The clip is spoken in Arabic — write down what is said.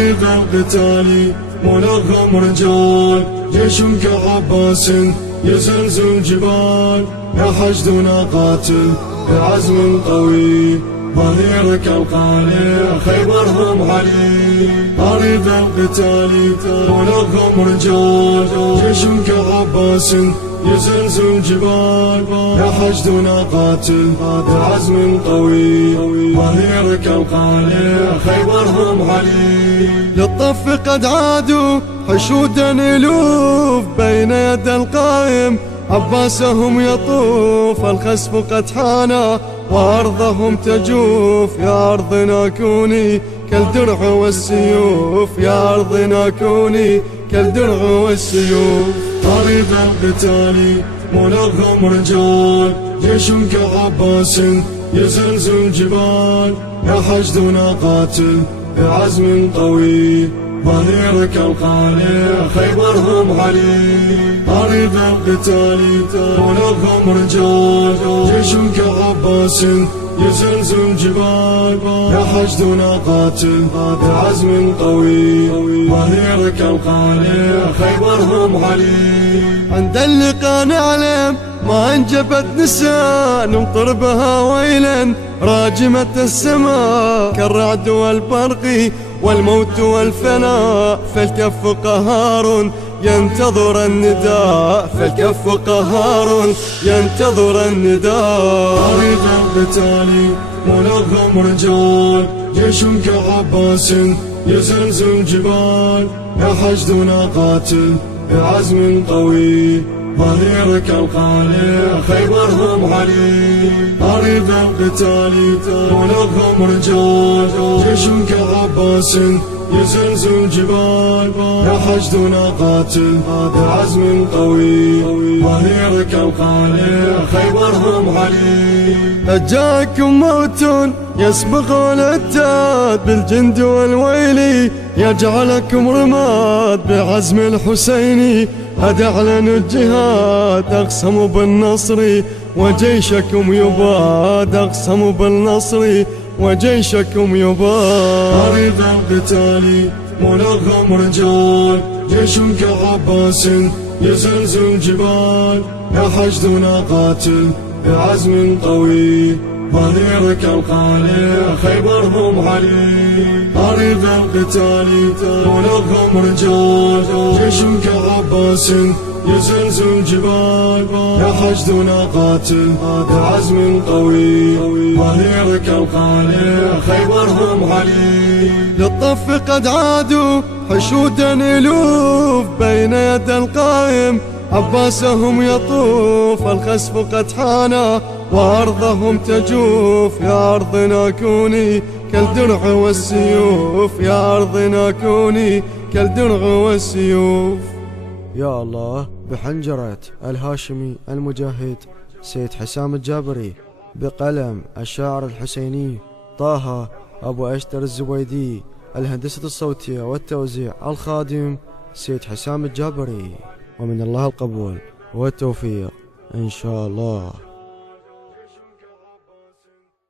طريق القتال منظم رجال، جيش كعباس يزلزل جبال، يا حشدنا قاتل بعزم قوي، ظهيرك القالع خيبرهم علي. طريق القتال منظم رجال، جيش كعباس يزلزل جبال، يا حشدنا قاتل بعزم قوي، ظهيرك القالع خيبرهم علي. للطف قد عادوا حشودا الوف، بين يد القائم عباسهم يطوف، الخسف قد حان وأرضهم تجوف، يا أرضنا كوني كالدرع والسيوف، يا أرضنا كوني كالدرع والسيوف. طريق القتال منظم رجال، جيش كعباس يزلزل جبال، يا حشدنا قاتل بعزم قوي، ظهيرك القالع خيبرهم علي. طريق القتال منظم رجال، جيش كعباس يزلزل جبال، يا حشدنا قاتل بعزم قوي، ظهيرك القالع خيبرهم علي. عند اللقاء نعلم ما انجبت نساء، نمطر بها ويلا راجمة السماء، كالرعد والبرق والموت والفناء، فالكف قهار ينتظر النداء، فالكف قهار ينتظر النداء. طريق القتال منظم رجال، جيش كعباس يزلزل جبال، يا حشدنا قاتل بعزم قوي، ظهيرك القالع خيبرهم علي. طريق القتال منظم رجال، جيش كعباس يزلزل جبال، يا حشدنا قاتل بعزم قوي، ظهيرك القالع خيبرهم علي. أجاكم موت يسبق الأتاد، بالجند والويل يجعلكم رماد، بعزم الحسيني قد أعلنوا الجهاد، أقسموا بالنصر وجيشكم يباد، أقسموا بالنصر وجيشكم يباد. طريق القتال منظم رجال، جيش كعباس يزلزل جبال، يا حشدنا قاتل بعزم قوي، ظهيرك القالع خيبرهم علي. طريق القتال منظم رجال، جيش كعباس يزلزل جبال، يا حشدنا قاتل بعزم قوي، ظهيرك القالع خيبرهم علي. للطف قد عادوا حشودا الوف، بين يد القائم عباسهم يطوف، الخسف قد حان وأرضهم تجوف، يا أرضنا كوني كالدرع والسيوف، يا أرضنا كوني كالدرع والسيوف. يا الله. بحنجرة الهاشمي المجاهد سيد حسام الجابري، بقلم الشاعر الحسيني طه أبو أشتر الزبيدي، الهندسة الصوتية والتوزيع الخادم سيد حسام الجابري، ومن الله القبول والتوفيق إن شاء الله.